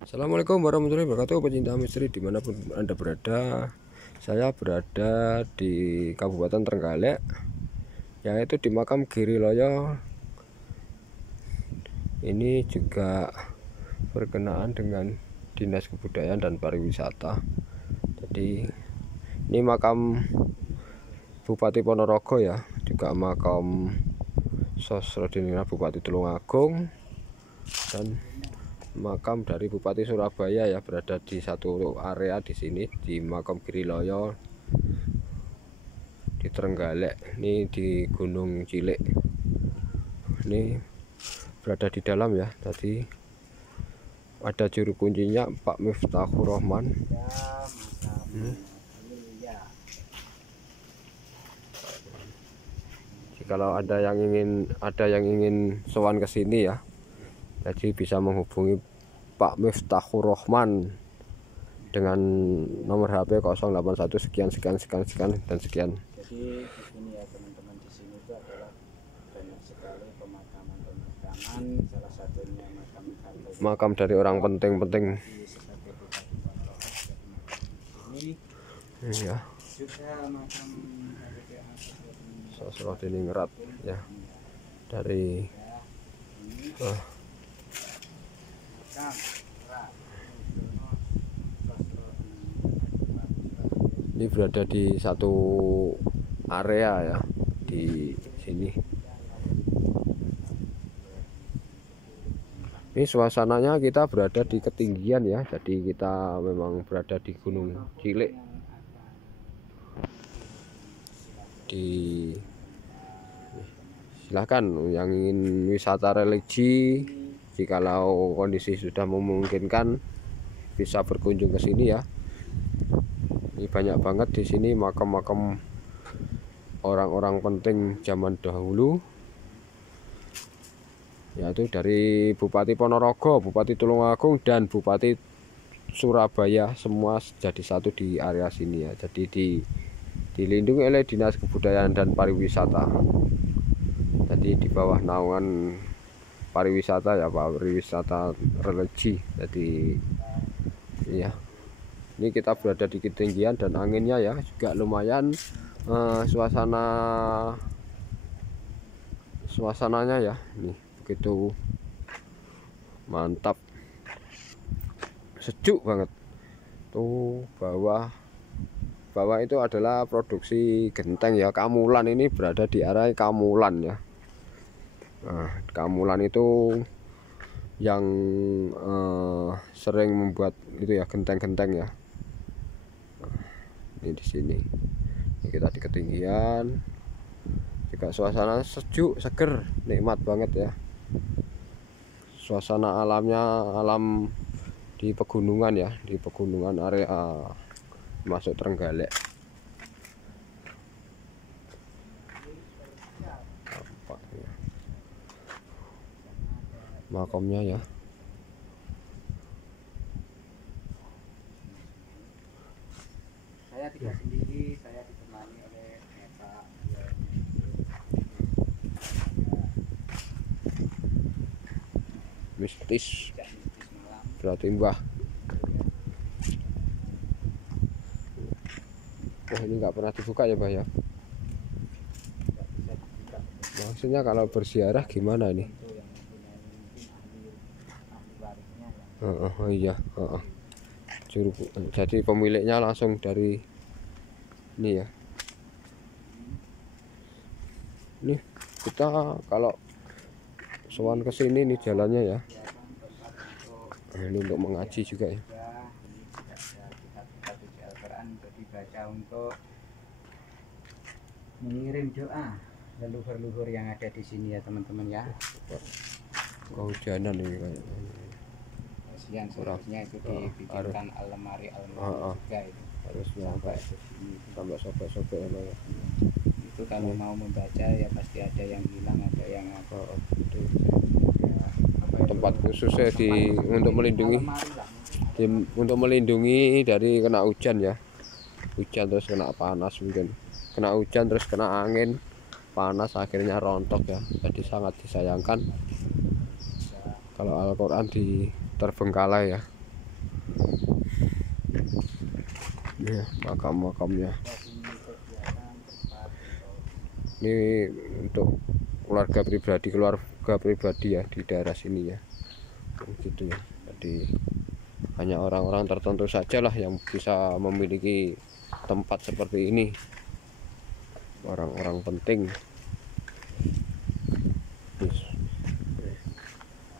Assalamualaikum warahmatullahi wabarakatuh, pecinta misteri dimanapun Anda berada. Saya berada di Kabupaten Trenggalek, yaitu di makam Giriloyo. Ini juga berkenaan dengan Dinas Kebudayaan dan Pariwisata. Jadi ini makam Bupati Ponorogo ya, juga makam Sosrodiningrat Bupati Tulungagung, dan makam dari Bupati Surabaya ya, berada di satu area di sini di makam Giriloyo di Trenggalek. Ini di Gunung Cilik. Ini berada di dalam ya. Tadi ada juru kuncinya Pak Miftahur Rahman. Kalau ada yang ingin sowan ke sini ya, jadi bisa menghubungi Pak Miftahur Rahman dengan nomor HP 081 sekian dan sekian. Jadi di sini ya teman-teman, di sini itu adalah banyak sekali pemakaman, salah satunya makam dari orang penting-penting. Ini ya, juga makam Sosrodiningrat ya, dari ini berada di satu area ya di sini. Ini suasananya kita berada di ketinggian ya, jadi kita memang berada di Gunung Cilik. Silahkan yang ingin wisata religi, jikalau kondisi sudah memungkinkan, bisa berkunjung ke sini ya. Ini banyak banget di sini makam-makam orang-orang penting zaman dahulu, yaitu dari Bupati Ponorogo, Bupati Tulungagung, dan Bupati Surabaya, semua jadi satu di area sini ya. Jadi dilindungi oleh Dinas Kebudayaan dan Pariwisata. Jadi di bawah naungan pariwisata ya, pariwisata religi. Jadi ya, ini kita berada di ketinggian dan anginnya ya juga lumayan. Suasananya ya, ini begitu mantap, sejuk banget. Tuh bawah itu adalah produksi genteng ya, Kamulan. Ini berada di area Kamulan ya. Nah, Kamulan itu yang sering membuat itu ya, genteng-genteng ya. Nah, ini di sini. Ini kita di ketinggian. Juga suasana sejuk, seger, nikmat banget ya. Suasana alamnya alam di pegunungan ya, di pegunungan area masuk Trenggalek. Makamnya ya. saya tidak sendiri, saya ditemani oleh Bapak Mistis berarti Mbah. Wah, ini nggak pernah dibuka ya, Mbah ya. Maksudnya kalau berziarah gimana ini? Iya. Jadi pemiliknya langsung dari ini ya. Ini kita kalau sowan ke sini nih jalannya ya. Ini untuk mengaji juga ya. Untuk dibaca, untuk mengirim doa leluhur-leluhur yang ada di sini ya teman-teman ya. Kehujanan ini kayak. Kasihan seharusnya itu dibikinkan almari juga itu. Harus sampai sobek-sobek ya. Itu kalau mau membaca ya pasti ada yang hilang, ada yang itu tempat khususnya untuk melindungi dari kena hujan ya. Hujan terus kena panas, mungkin kena hujan terus kena angin panas akhirnya rontok ya. Jadi sangat disayangkan kalau Al-Quran terbengkalai ya. Ya, makam-makamnya. lokasi kegiatan tempat atau Ini untuk keluarga pribadi ya di daerah sini ya, gitu ya. Jadi hanya orang-orang tertentu saja lah yang bisa memiliki tempat seperti ini, orang-orang penting.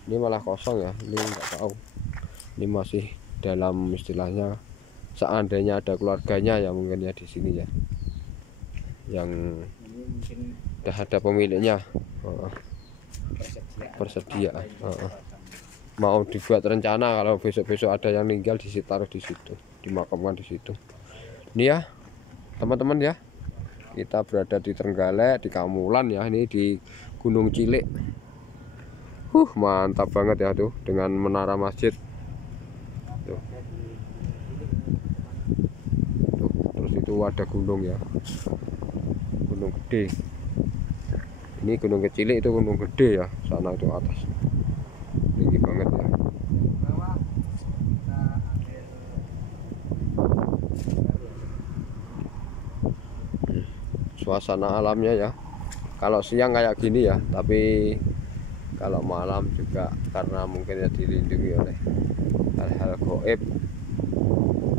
Ini malah kosong ya, ini nggak tahu, ini masih dalam istilahnya seandainya ada keluarganya ya mungkin ya di sini ya, yang ini mungkin udah ada pemiliknya. persediaan Bersedia. tempat lain Heeh. tempat. Mau dibuat rencana kalau besok-besok ada yang meninggal taruh di situ, dimakamkan di situ. Ini ya teman-teman ya, kita berada di Trenggalek, di Kamulan ya, ini di Gunung Cilik. Mantap banget ya tuh dengan menara masjid tuh. Tuh, terus itu ada gunung ya, gunung gede. Ini gunung kecil, itu gunung gede ya, sana itu atas tinggi banget ya. Bawah kita ambil Suasana alamnya ya, kalau siang kayak gini ya, tapi kalau malam juga karena mungkin ya dilindungi oleh hal-hal gaib,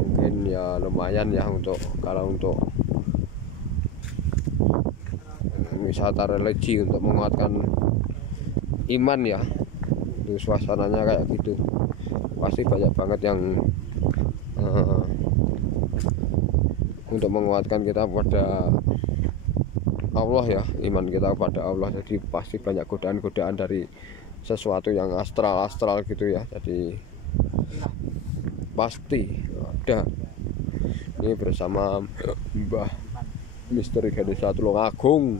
mungkin ya lumayan ya untuk kalau untuk wisata religi, untuk menguatkan iman ya. Itu suasananya kayak gitu, pasti banyak banget yang untuk menguatkan kita pada Allah ya, iman kita pada Allah. Jadi pasti banyak godaan-godaan dari sesuatu yang astral gitu ya, jadi pasti ada. Ini bersama Mbah Misteri Desa Tulungagung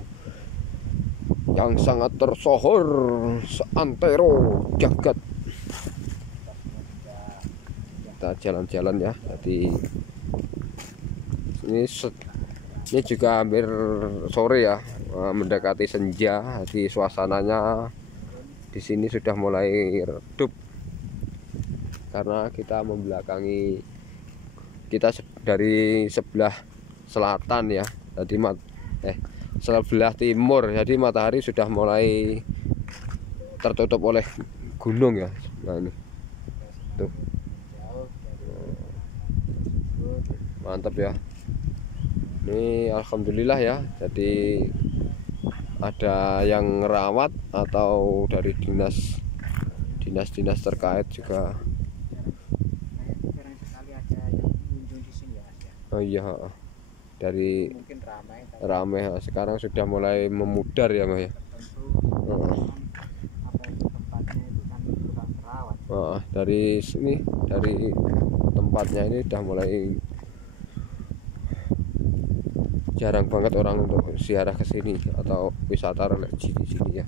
yang sangat tersohor seantero jagat. Kita jalan-jalan ya, jadi ini juga hampir sore ya, mendekati senja. Jadi suasananya di sini sudah mulai redup karena kita membelakangi, kita dari sebelah selatan ya, jadi sebelah timur, jadi matahari sudah mulai tertutup oleh gunung ya. Nah ini tuh mantap ya. Ini alhamdulillah ya, jadi ada yang ngerawat atau dari dinas terkait juga. jarang sekali ada yang mengunjung di sini ya Mas ya. Oh iya, dari Mungkin ramai tapi ramai sekarang sudah mulai memudar ya Mas ya. tentu apa itu tempatnya itu kan kurang terawat. Dari sini, dari tempatnya ini udah mulai jarang banget orang untuk ziarah ke sini atau wisata religi di sini ya.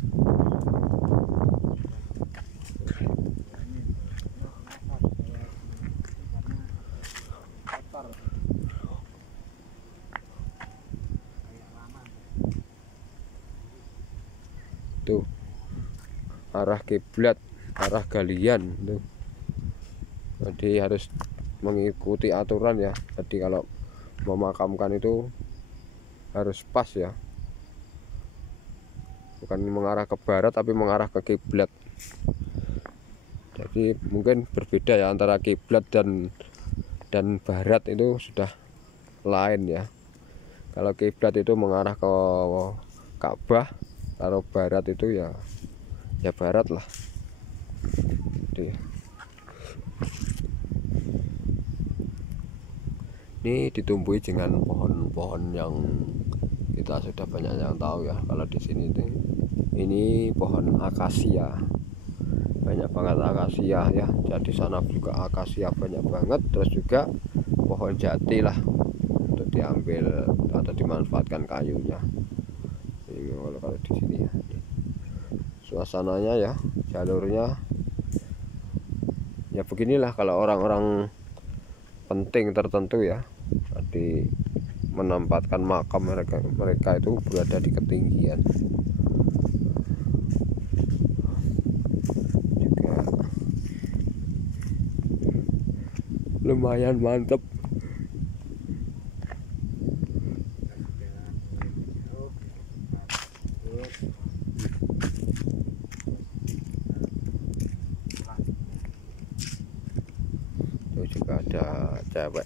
Tuh arah kiblat, arah galian tuh. Jadi harus mengikuti aturan ya. Jadi kalau memakamkan itu harus pas ya, bukan mengarah ke barat tapi mengarah ke kiblat. Jadi mungkin berbeda ya antara kiblat dan barat, itu sudah lain ya. Kalau kiblat itu mengarah ke Ka'bah, kalau barat itu ya barat lah. Jadi, ini ditumbuhi dengan pohon-pohon yang kita sudah banyak yang tahu ya. Kalau di sini ini pohon akasia, banyak banget akasia ya. Jadi sana juga akasia banyak banget, terus juga pohon jati lah untuk diambil atau dimanfaatkan kayunya. Ini kalau di sini ya, suasananya ya, jalurnya ya beginilah kalau orang-orang penting tertentu ya. Jadi menempatkan makam mereka itu berada di ketinggian. Juga lumayan mantep cewek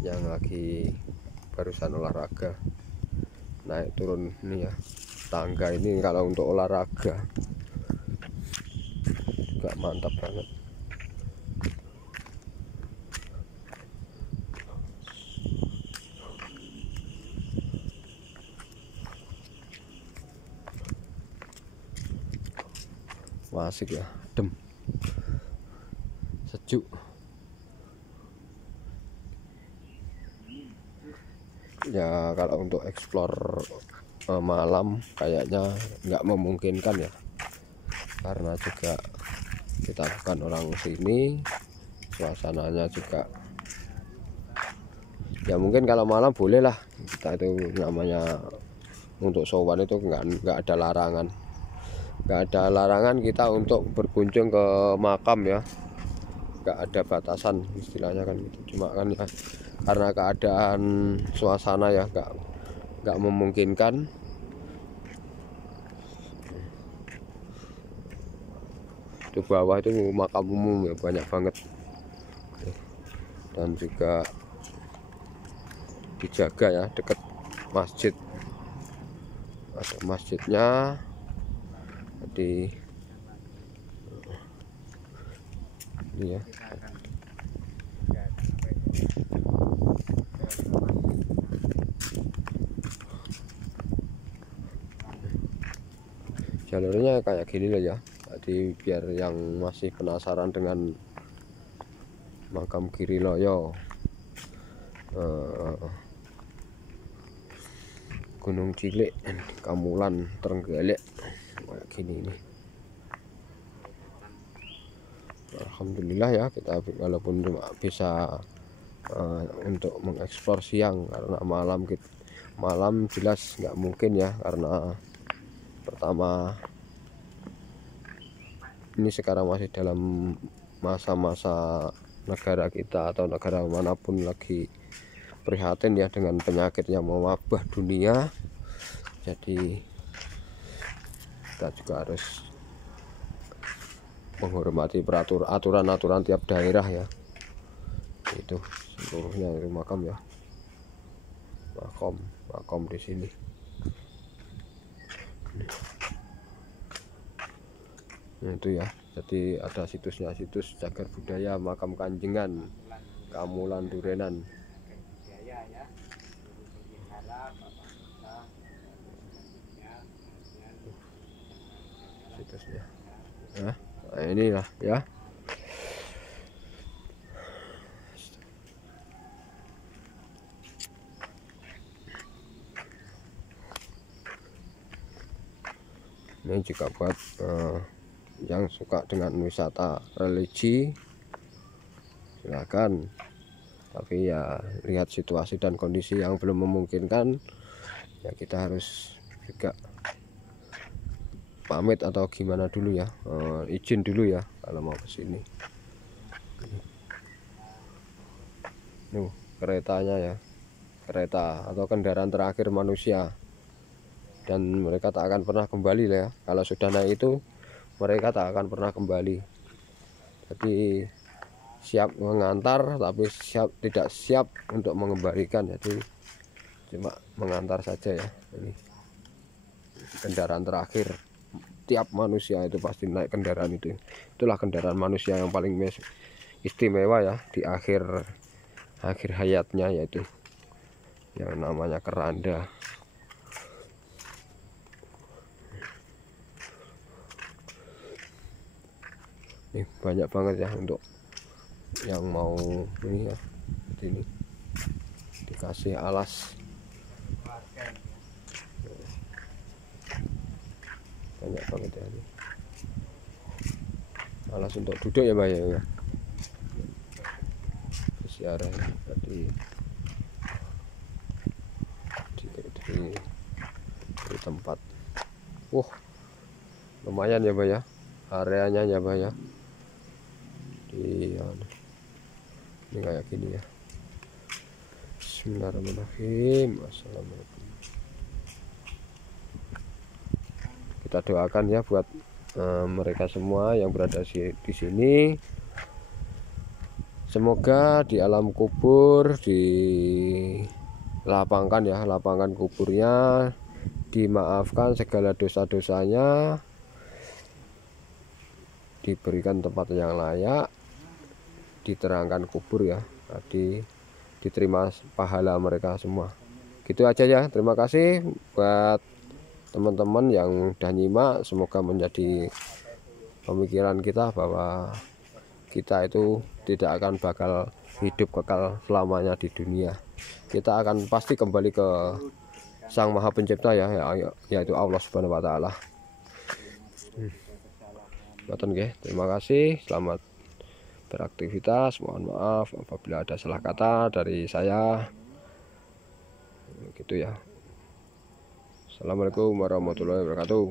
yang lagi barusan olahraga naik turun ini ya tangga ini. Kalau untuk olahraga juga mantap banget. Wah, asik ya, adem, sejuk. Ya kalau untuk explore malam kayaknya nggak memungkinkan ya, karena juga kita bukan orang sini, suasananya juga ya mungkin kalau malam boleh lah kita, itu namanya untuk sowan itu nggak ada larangan. Nggak ada larangan kita untuk berkunjung ke makam ya, nggak ada batasan istilahnya kan gitu. Cuma kan ya karena keadaan suasana ya nggak memungkinkan. Di bawah itu makam umum ya, banyak banget, dan juga dijaga ya, dekat masjid, ada masjidnya. Jadi ini ya, jalurnya kayak gini lah ya. Jadi biar yang masih penasaran dengan makam Kiriloyo, Gunung Cilik, Kamulan, Trenggalek, kayak gini nih. Alhamdulillah ya, kita walaupun cuma bisa untuk mengeksplor siang, karena malam jelas nggak mungkin ya, karena pertama ini sekarang masih dalam masa-masa negara kita atau negara manapun lagi prihatin ya dengan penyakit yang mewabah dunia. Jadi kita juga harus menghormati aturan-aturan tiap daerah ya. Itu seluruhnya itu makam ya, makam di sini. Nah, itu ya, jadi ada situsnya, situs cagar budaya makam Kanjengan, Kamulan Durenan. Situsnya nah inilah ya. Ini juga buat yang suka dengan wisata religi, silakan. Tapi ya lihat situasi dan kondisi yang belum memungkinkan ya, kita harus juga pamit atau gimana dulu ya, izin dulu ya kalau mau ke sini. Keretanya ya, kereta atau kendaraan terakhir manusia, dan mereka tak akan pernah kembali lah ya. Kalau sudah naik itu mereka tak akan pernah kembali. Jadi siap mengantar tapi tidak siap untuk mengembalikan. Jadi cuma mengantar saja ya. Ini kendaraan terakhir, tiap manusia itu pasti naik kendaraan itu. Itulah kendaraan manusia yang paling istimewa ya di akhir hayatnya, yaitu yang namanya keranda. Ini banyak banget ya untuk yang mau ini ya. Ini dikasih alas, banyak banget ya ini. Alas untuk duduk ya Mbak ya. Siarah tadi di tempat. Lumayan ya Mbak ya, areanya ya Mbak ya. Ini kayak gini ya. Bismillahirrahmanirrahim. Assalamualaikum. Kita doakan ya buat mereka semua yang berada di sini, Semoga di alam kubur dilapangkan ya, lapangkan kuburnya, dimaafkan segala dosa-dosanya, diberikan tempat yang layak, diterangkan kubur ya, diterima pahala mereka semua. Gitu aja ya. Terima kasih buat teman-teman yang udah nyimak. Semoga menjadi pemikiran kita bahwa kita itu tidak akan bakal hidup kekal selamanya di dunia. Kita akan pasti kembali ke Sang Maha Pencipta ya, yaitu Allah Subhanahu wa taala. Terima kasih. Selamat beraktivitas. Mohon maaf apabila ada salah kata dari saya. Gitu ya. Assalamualaikum warahmatullahi wabarakatuh.